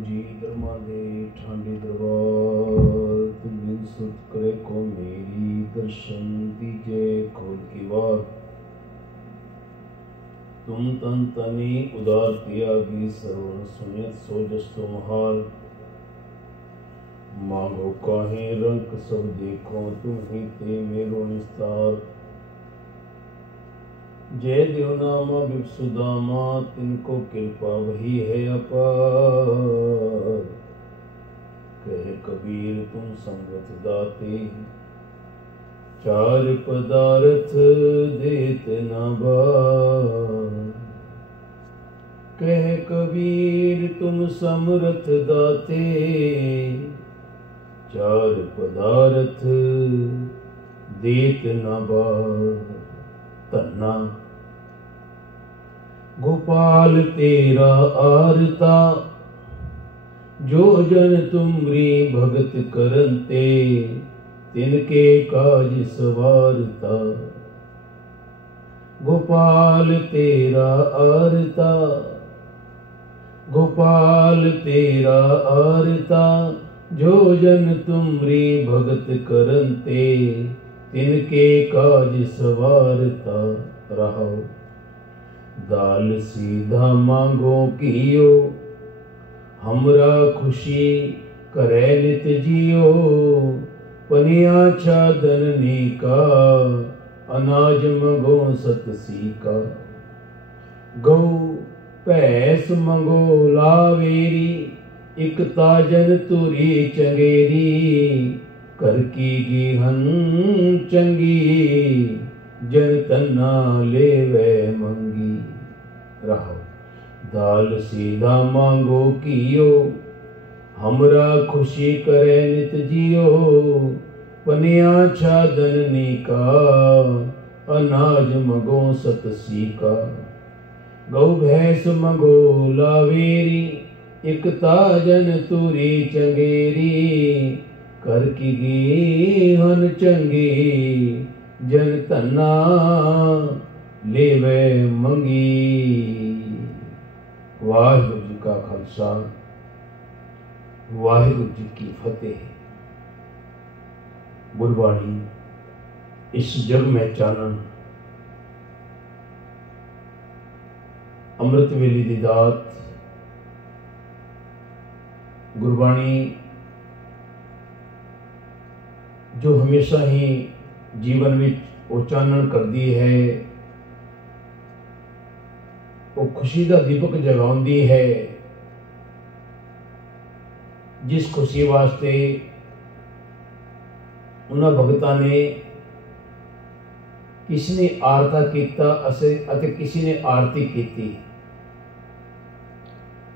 जी दरमा दे ठांडे दरबार तुम बिन सुत करे को मेरी दर्शन दीजे खोल की बात तुम तन तनी उदार त्यागी सरवण सुनियत सो जस्तो महाल मांगो काहे रंग सब देखो तुम ही ते मेरो निस्तार जय देवनामा विपसुदामा तिनको कृपा वही है अपार कहे कबीर तुम संगत दाते चार पदार्थ देत न बार कहे कबीर तुम समर्थ दाते चार पदार्थ देत न बार धन्ना गोपाल तेरा आरता जो जन तुमरी भगत करते तिनके काज सवारता गोपाल तेरा आरता गोपाल तेरा आरता जो जन तुमरी भगत करते तिनके काज सवारता रहो दाल सीधा मांगो कियो हमरा खुशी करे नित जियो पनिया छादन का अनाज मंगो सतसी का गौ भैंस मंगो लावेरी इक ताजन तुरी चंगेरी कर की गिहन चंगी जन तन्ना लेवे मंगी रहो दाल सीधा मांगो कियो हमरा खुशी करे नित जियो पनिया छादन का अनाज मगो सतसी का गौ भैंस मगो लावेरी इक ताजन तुरी चंगेरी कर की गीहन चंगी जन धन्ना लेवे मंगी। वाहिगुरु जी का खालसा वाहिगुरु जी की फतेह। गुरबाणी इस जग में चानन अमृत वेले दी दात गुरबाणी जो हमेशा ही जीवन में वो चानन करती है, वो खुशी का दीपक जगाउंदी है। जिस खुशी वास्ते उन्होंने भगतां ने किसी ने आरता किया अते किसी ने आरती की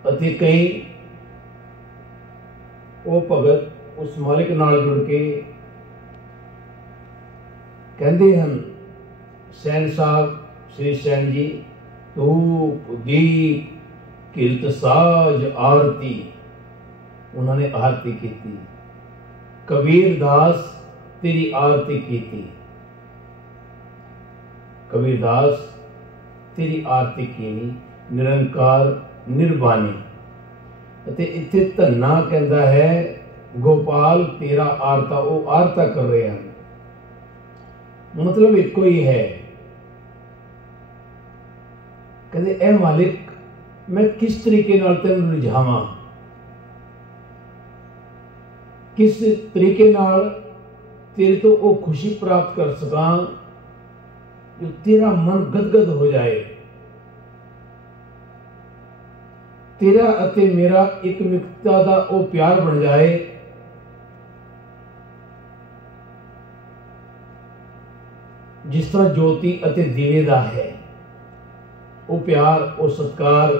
अते कई वो भगत उस मालिक नाल जुड़ के कहते हैं सैन साहब श्री सैन जी धूप दीप किरत साज आरती उन्होंने आरती की। कबीर दास तेरी आरती की थी, कबीर दास तेरी आरती की निरंकार निर्वाणी। इत्थे धन्ना कहता है गोपाल तेरा आरता, वो आरता कर रहे हैं, मतलब एक ही है। कहते ए मालिक मैं किस तरीके नाल तेनू रिझावां, किस तरीके नाल तेरे तो वो खुशी प्राप्त कर सका जो तेरा मन गदगद हो जाए, तेरा अते मेरा एक मिकता दा वो प्यार बन जाए। जिस तरह ज्योति अते दीवे दा है वो प्यार वो सत्कार।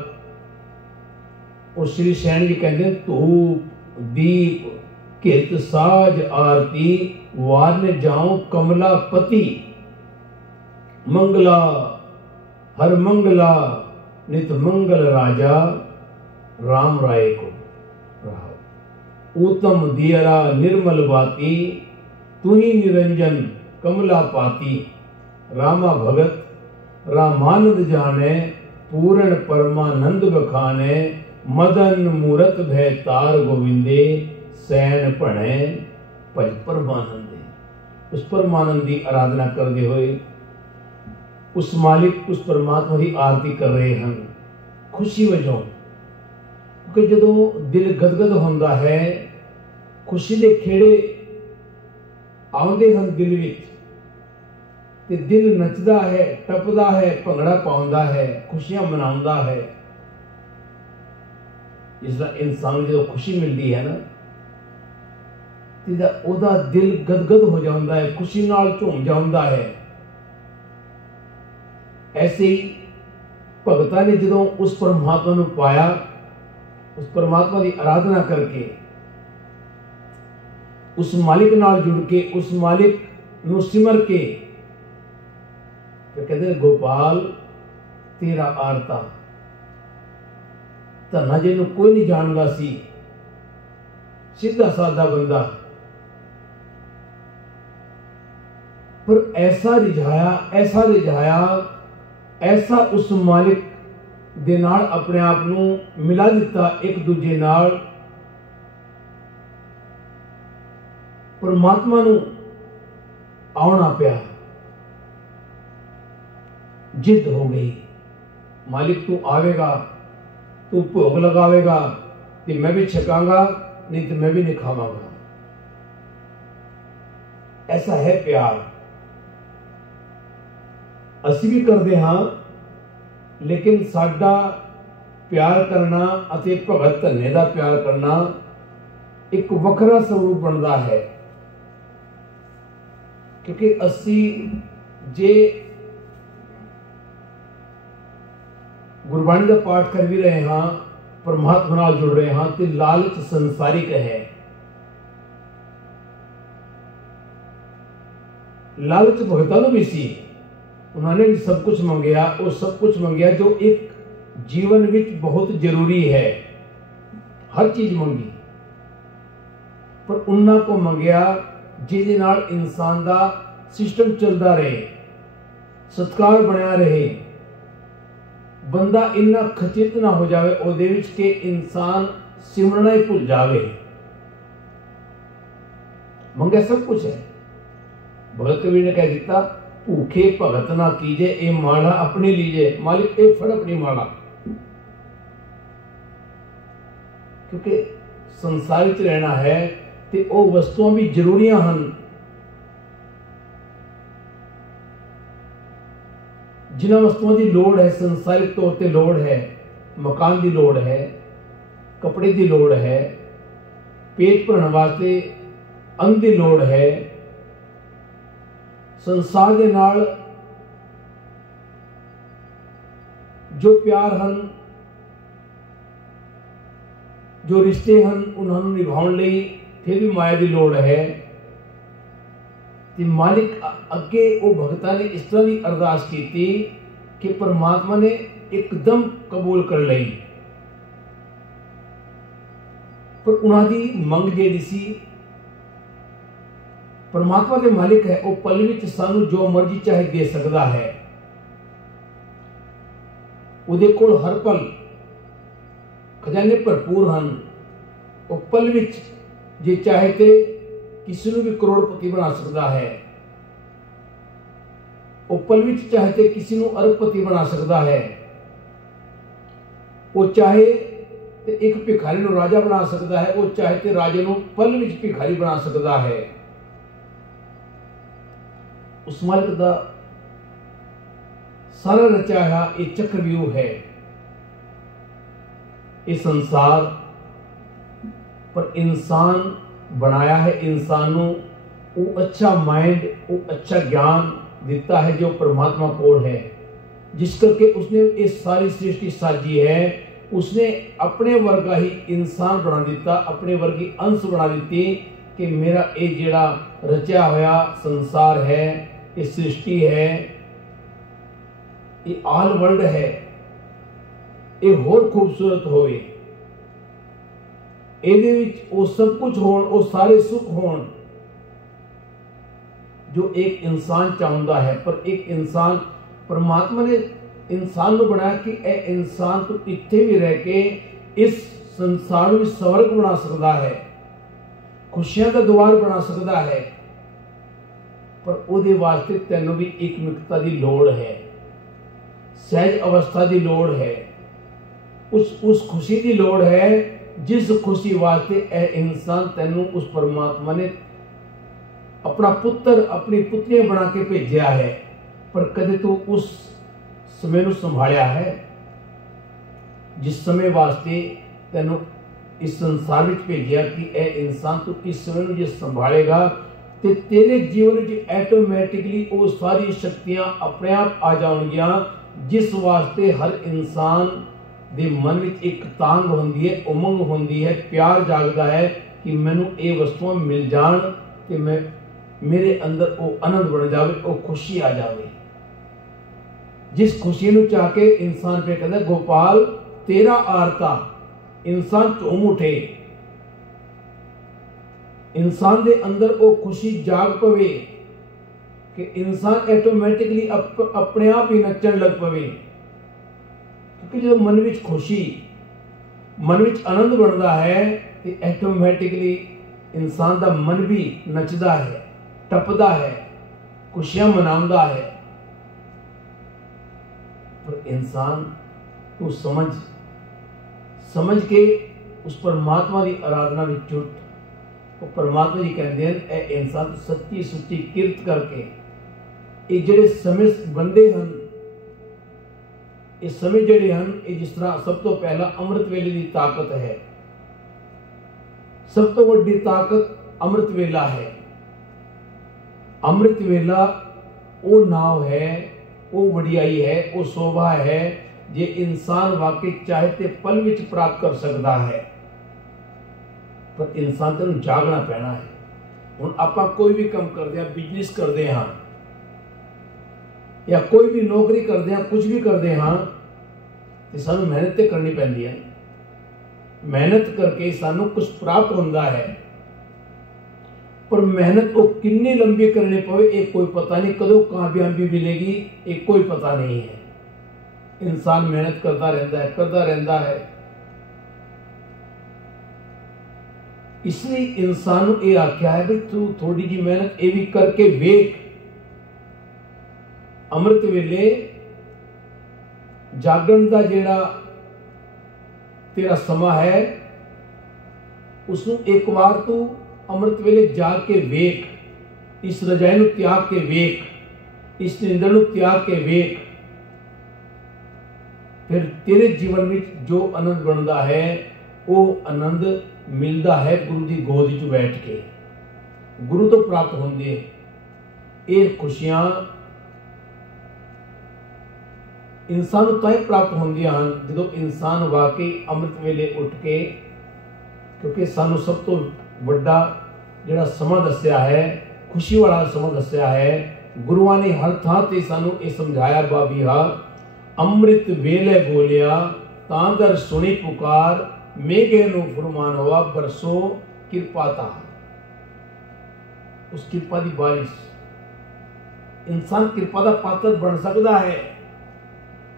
वो श्री सैन जी कहते धूप दीप किरत साज आरती वारन जाऊं कमला पति मंगला हर मंगला नित मंगल राजा राम राय को रहा। उत्तम दियरा निर्मल बाती तू ही निरंजन कमला पाती। रामा भगत रामानंद जाने पूर्ण परमानंद बखाने मदन मूरत भय तार गोविंदे सैन भणे भज परमानंदे। उस परमानंद की आराधना करते हुए उस मालिक उस परमात्मा की आरती कर रहे हैं खुशी वजों। क्योंकि जो दिल गदगद होता है खुशी के खेड़े आउंदे हैं दिल विच ते दिल नचदा है टपदा है भंगड़ा पाउंदा है खुशियां मनाउंदा है। जिसदा इंसान जो खुशी मिलती है ना ओदा दिल गदगद हो जाता है खुशी नाल झूम जाता है। ऐसे ही भगता ने जो उस परमात्मा को पाया उस परमात्मा की आराधना करके उस मालिक नाल जुड़ के उस मालिक नूं सिमर के कहते गोपाल तेरा आरता धना जिन्हों कोई नहीं जानता सी सीधा साधा बंदा पर ऐसा रिझाया ऐसा उस मालिक दे नाल अपने आप नूं मिला दिता एक दूजे नाल परमात्मा नूं आउणा पिया। जिद हो गई मालिक तू आवेगा तू भोग लगावेगा तो मैं भी छकांगा नहीं तो मैं भी नहीं खावांगा। ऐसा है प्यार असी भी करते हाँ लेकिन साडा प्यार करना अते भगत धन्ने दा प्यार करना एक वखरा स्वरूप बनता है। क्योंकि असी जे गुरबाणी का पाठ कर भी रहे हाँ परमात्मा नाल जुड़ रहे हाँ तो लालच संसारिक है। लालच भगतां नूं भी सी उन्होंने भी सब कुछ मंगया वो सब कुछ मंगया जो एक जीवन विच बहुत जरूरी है हर चीज मंगी पर उन्हां को मंगया जिहदे नाल इंसान दा सिस्टम चलता रहे सत्कार बनया रहे बंदा इन्ना खचित ना हो जाए ओदे विच के इंसान सिमरना ही भुल जावे। मंगे सब कुछ है। भगत कबीर ने कह दिता भूखे भगत ना कीजे ए माला अपनी लीजे मालिक ए फड़ अपनी माला। क्योंकि संसार च रहना है ते ओ वस्तुआं भी जरूरियां हन जिन्हां वस्तुओं की लोड़ है संसारिक तौर पर लोड़ है मकान की लोड़ है कपड़े की लोड़ है पेट भरने वास्ते अन्न की लोड़ है संसार के नाल जो प्यार हन जो रिश्ते हन उन्होंने निभाने लई फिर भी माया की लोड़ है। ते मालिक अगे वो भगता ने इस तरह की अरदास की थी कि परमात्मा ने एकदम कबूल कर ली पर उन्होंने मंग जी सी परमात्मा के मालिक है वो पल विच सानू जो मर्जी चाहे दे सकता है। उहदे कोल हर पल खजाने भरपूर हैं वो पल विच जे चाहे तो किसी को भी करोड़पति बना सकता है वो पल विच चाहे तो किसी को अरबपति बना सकता है वो चाहे तो एक भिखारी को राजा बना सकता है वो चाहे तो राजे को पल विच भिखारी बना सकता है। उस मालिक का सारा रचाया ये चक्रव्यूह है ये संसार पर इंसान बनाया है इंसान वो अच्छा माइंड वो अच्छा ज्ञान दिता है जो परमात्मा कोल है जिस करके उसने ये सारी सृष्टि साजी है उसने अपने वर्गा ही इंसान बना दिता अपने वर्गी अंश बना दी कि मेरा ये जिहड़ा रचा होया संसार है ये सृष्टि है ये ऑल वर्ल्ड है ये होर खूबसूरत होवे ਇਹਦੇ ਵਿੱਚ वो सब कुछ होण वो सारे सुख होण जो एक इंसान चाहता है पर एक इंसान परमात्मा ने इंसान को बनाया कि ए इंसान तो इत्थे भी रह के इस संसार में स्वर्ग बना सकता है, खुशियां का द्वार बना सकता है, पर उहदे वास्ते तैनूं भी एकमिकता की लोड़ है, सहज अवस्था की लोड़ है, उस खुशी की लोड़ है जिस खुशी वास्ते ए इंसान तैनूं उस परमात्मा ने अपना पुत्र अपनी पुत्रियां बना के भेजा है। पर कदे तू उस समय नूं संभालिया है जिस समय वास्ते तैनूं इस संसार में भेजा कि ए इंसान तू इस समय नूं जे संभालेगा तो तेरे जीवन में ऐटोमैटिकली वो सारी शक्तियां अपने आप आ जाएंगियां जिस वास्ते हर इंसान दे मन में एक तांग होंदी है, उमंग होंदी है, प्यार जागदा है कि मैनू ये वस्तुआं मिल जान कि मैं मेरे अंदर वो आनंद बन जाए, वो खुशी आ जाए। जिस खुशी नूं चाह के इंसान पे कहता गोपाल तेरा आरता, इंसान झूम उठे, इंसान दे अंदर वो खुशी जाग पवे कि इंसान ऐटोमैटिकली अपने आप ही नचन लग पवे। क्योंकि जो मन में खुशी, मन में आनंद बनता है तो ऐटोमैटिकली इंसान का मन भी नचदा है, टपदा है, खुशियां मनाउंदा है। पर इंसान तू समझ के उस परमात्मा की आराधना में जुट। वो परमात्मा जी कहते हैं ए इंसान सच्ची सुच्ची किरत करके ये ਜਿਹੜੇ ਸਮੇਂ ਬੰਦੇ ਹਨ, ਇਹ ਸਮੇਂ ਜਿਹੜੇ ਹਨ ਇਹ ਜਿਸ ਤਰ੍ਹਾਂ ਸਭ ਤੋਂ ਪਹਿਲਾਂ ਅੰਮ੍ਰਿਤ ਵੇਲੇ ਦੀ ਤਾਕਤ ਹੈ, ਸਭ ਤੋਂ ਵੱਡੀ ਤਾਕਤ ਅੰਮ੍ਰਿਤ ਵੇਲਾ ਹੈ। ਅੰਮ੍ਰਿਤ ਵੇਲਾ ਉਹ ਨਾਮ ਹੈ, ਉਹ ਵਡਿਆਈ ਹੈ, ਉਹ ਸ਼ੋਭਾ ਹੈ ਜੇ ਇਨਸਾਨ ਵਾਕਈ ਚਾਹੇ ਤੇ ਪਲ ਵਿੱਚ ਪ੍ਰਾਪਤ ਕਰ ਸਕਦਾ ਹੈ। पर इंसान तेन जागना पैना है। हुण आपां कोई भी काम करते हैं, बिजनेस करते हाँ या कोई भी नौकरी करते हैं, कुछ भी करते हाँ तो सानू मेहनत तो करनी पैंदी है। मेहनत करके सानू कुछ प्राप्त होता है, पर मेहनत वो कितनी लंबी करनी पवे एक कोई पता नहीं, कदों कामयाबी मिलेगी एक कोई पता नहीं है। इंसान मेहनत करता रहता है। इसलिए इंसान ये आख्या है भी तू थोड़ी जी मेहनत ये भी करके वेख। अमृत वेले जागण का जेड़ा तेरा समा है उसनू एक बार तू अमृत वेले जाग के वेख, इस रजाई नू त्याग के वेख, इस निंदर नू त्याग के वेख। फिर तेरे जीवन में जो आनंद बनता है वो आनंद मिलता है गुरु की गोद च बैठ के, गुरु तो प्राप्त होंगे। ये खुशियां इंसान तो ही प्राप्त होंदियां हैं जो इंसान वाकई अमृत वेले उठ के, क्योंकि सानू सब तो बड़ा जिहड़ा समा दस्या है, खुशी वाला समा दस्या है, गुरुआं ने हर थां ते सानू ये समझाया बाबीहा अमृत वेले बोलिया तां दर सुनी पुकार, मेघे नु फरमान हुआ बरसो कृपा ता। उस कृपा की बारिश, इंसान कृपा का पात्र बन सकता है।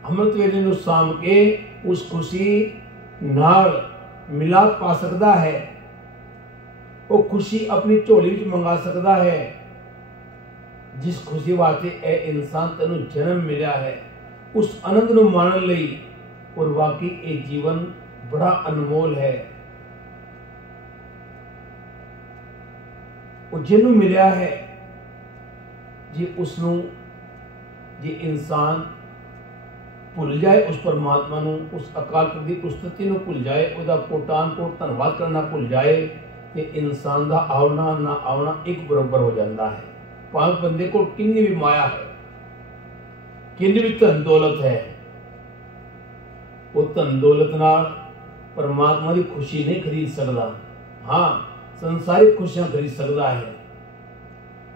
अमृत वेले नु साम के उस खुशी नाल मिलाप पा सकता है, वो खुशी अपनी झोली में मंगा सकता है। जिस खुशी वास्ते ए इंसान तेनू जन्म मिला है उस आनंद नू माणन लई, और वाकई ये जीवन बड़ा अनमोल है। वो जिन्नू मिलया है जी उसनू जी इंसान भुल जाए उस परमात्मा नू, उस अकाल पुरख दी उस्तति नू भुल जाए, उहदा कोटान कोट धन्नवाद करना भुल जाए तो इंसान का आवना ना आवना एक बराबर हो जाता है। भावें बंदे को कितनी भी माया है, कितनी भी धन दौलत है, वो धन दौलत नाल परमात्मा की खुशी नहीं खरीद सकता। हाँ संसारिक खुशियां खरीद सकता है,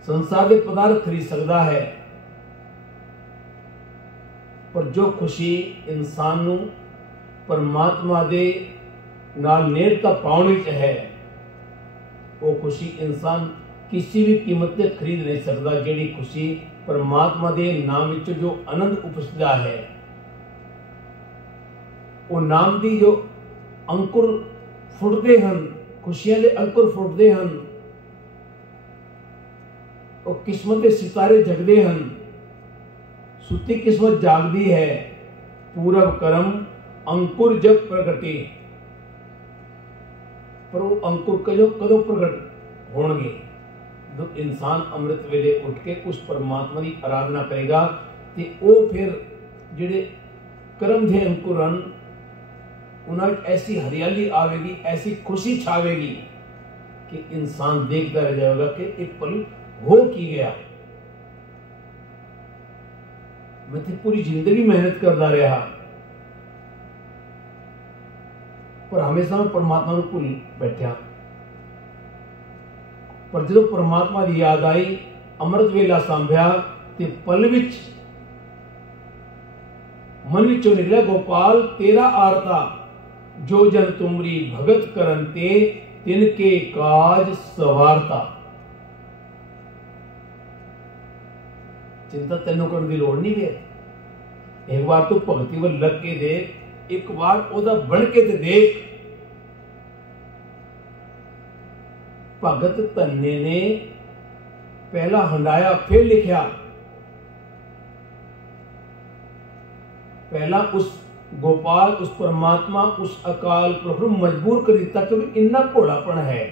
संसार के पदार्थ खरीद सकता है, पर जो खुशी इंसान नू परमात्मा दे नाल नेड़ता पाउण विच है वो खुशी इंसान किसी भी कीमत ते खरीद नहीं सकता। जिहड़ी खुशी परमात्मा दे नाम विच जो आनंद उपजदा है, वो नाम की जो अंकुर फुटते हैं, खुशियां दे अंकुर फुटते हैं, और किस्मत के सितारे जगते हैं। सुती किस्मत जागती है, पूरब कर्म अंकुर जब प्रगटे। पर वो अंकुर कदों प्रगट होणगे? जब इंसान अमृत वेले उठ के उस परमात्मा की आराधना करेगा तो वो फिर जिहड़े कर्म दे अंकुर हैं उन्हें ऐसी हरियाली आवेगी, ऐसी खुशी छावेगी कि इंसान देखता रह जाएगा कि एक पल हो की गया। मैं तो पूरी जिंदगी मेहनत करता रहा पर हमेशा मैं परमात्मा को भूल बैठा। पर जो परमात्मा की याद आई, अमृत वेला सांभ्या ते पल विच मन विचों निकलिया, गोपाल तेरा आरता जो जन तुमरी भगत करन ते तिनके काज सवारता। चिंता तेनों करने की लोड़ नहीं है। एक बार तो भगती वल लग के देख, एक बार ओदा बन के ते देख। भगत धन्ने ने पहला हंडाया फिर लिखा, पहला उस गोपाल, उस परमात्मा, उस अकाल पुरख को मजबूर कर दिता क्योंकि इन्ना भोलापन है।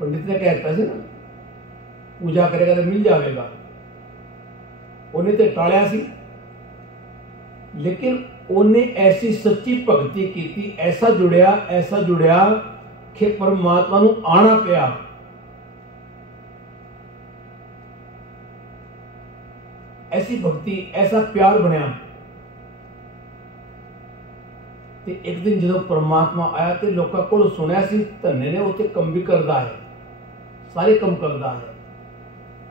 पंडित ने कहता है ना पूजा करेगा तो मिल जाएगा, उन्हें तो टालिया सी, लेकिन उन्हें ऐसी सच्ची भगती की, ऐसा जुड़िया कि परमात्मा नूं आना पिया। ऐसी भक्ति, ऐसा प्यार बनया। ते एक दिन जो परमात्मा आया तो लोगों को सुनिया सी धन्ने ने उत्ते कम भी करता है, सारे कम करता है।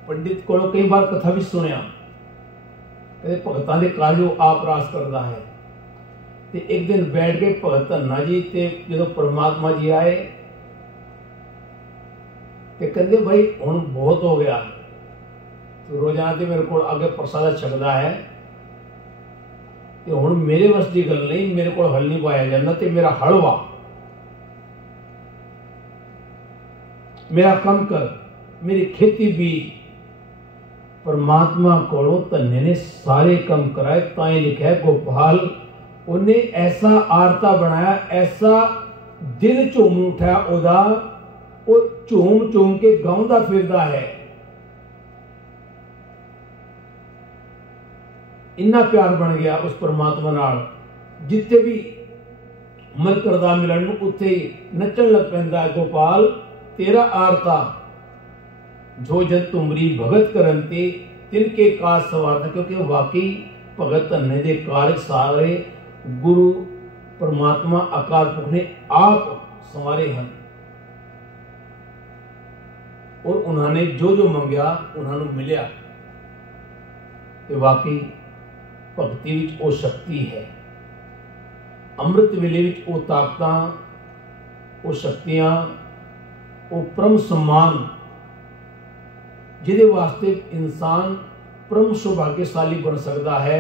पंडित को कई बार कथा भी सुनिया, भगतां दे कार्यों आप रास करता है। ते एक दिन बैठ के भगत धन्ना जी ते जो परमात्मा जी आए ते कहते भाई हुण बहुत हो गया, तो रोजाना ते मेरे को आगे प्रसाद छकदा है ते हुण मेरे वस दी गल नहीं, मेरे को हल नहीं पाया जाता ते मेरा हलवा मेरा कम कर, मेरी खेती बीज। परमात्मा को धन्ने ने सारे कम कराए, ताई लिखा है गोपाल उन्हें ऐसा आरता बनाया, ऐसा दिल झूम उठा ओदा, वो झूम झूम के गाउंदा फिरदा है। इन्ना प्यार बन गया उस परमात्मा नाल, जिथे भी मन करदा मिलन नूं उत्थे ही नचन लग पैंदा है। गोपाल तेरा आरता जो जन तुमरी भगत करन ते तिनके काज सवारता, क्योंकि वाकई भगत धन्ने दे कार्य सारे गुरु परमात्मा अकाल पुरख ने आप संवारे हैं। और उन्होंने जो जो मंगया उन्होंने मिलिया। वाकई भगती विच वो शक्ति है, अमृत वेले विच वो ताकतां, वो शक्तियां, वो परम सम्मान जिहदे वास्ते इंसान परम सौभाग्यशाली बन सकता है,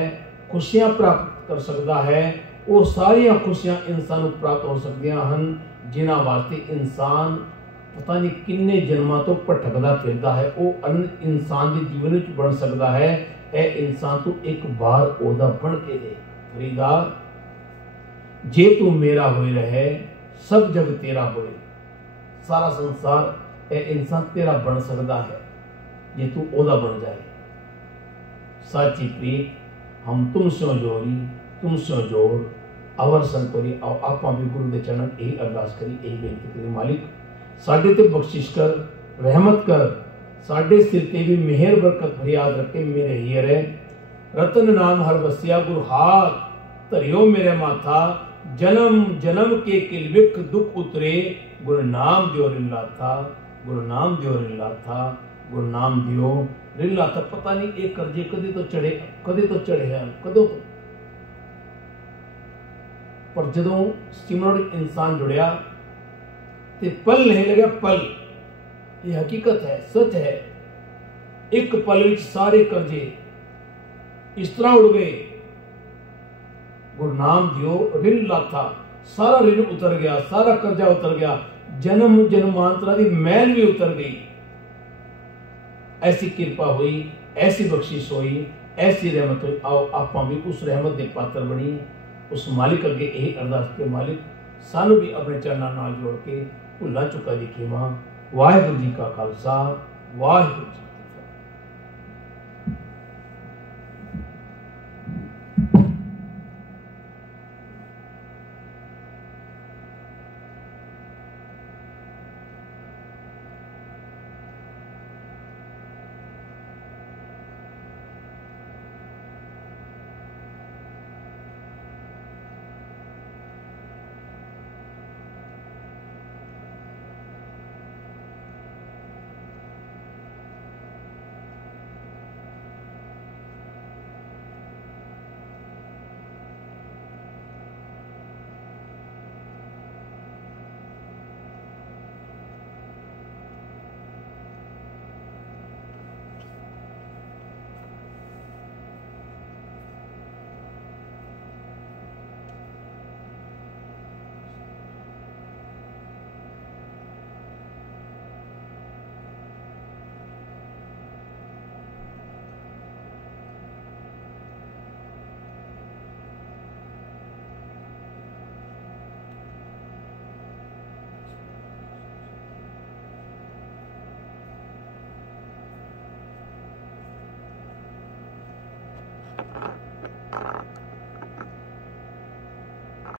खुशियां प्राप्त कर सकता है। वो सारिया खुशियां इंसान को प्राप्त हो सकदियां हन जिन्हां वास्ते इंसान पता नहीं किन्ने जन्मां तो भटकदा फिरदा है। वो अनंत इंसान के जीवन में बन सकता है। ए इंसान तू एक बार ओदा बन के दे। फरीदा जे तू मेरा होए रहे, सब जग तेरा होए। सारा संसार ए इंसान तेरा बन सकता है जे तू ओदा बन जाए। साची प्रीत हम तुम सो जोरी, तुम सो जोर अवर संतोरी। आओ आप भी गुरु के चरण यही अरदास करी, यही बेनती करी, मालिक साडे ते बख्शिश कर, रहमत कर, साडे सिर ते भी मेहर बरकत फरियाद रखे। मेरे हीरे रतन नाम हर बसिया, गुरु हाथ धरियो मेरे माथा। जन्म जन्म के किलविक दुख उतरे, गुरु नाम दियो रिल्ला था, गुरु नाम दियो रिल्ला था, गुरु नाम दियो रिल्ला था। पता नहीं ये कर्जे कदे तो चढ़े हैं, कदों पर जदों सिमरन इंसान जुड़िया ते पल नहीं लगा। पल ये हकीकत है, सच है। एक पल विच सारे कर्जे इस तरह उड़ गए गुरनाम दियो, ऋण लाथा, सारा ऋण उतर गया, सारा कर्जा उतर गया, जन्म जन्मांतरा की मैल भी उतर गई। ऐसी कृपा हुई, ऐसी बख्शिश हुई, ऐसी रहमत हुई। आओ आप भी उस रहमत के पात्र बनी। उस मालिक अगे यही अरदास के मालिक सानू भी अपने चरणों नाल जोड़ के भुला चुका दी खेमा। वाहिगुरू जी का खालसा, वाहिगुरू जी।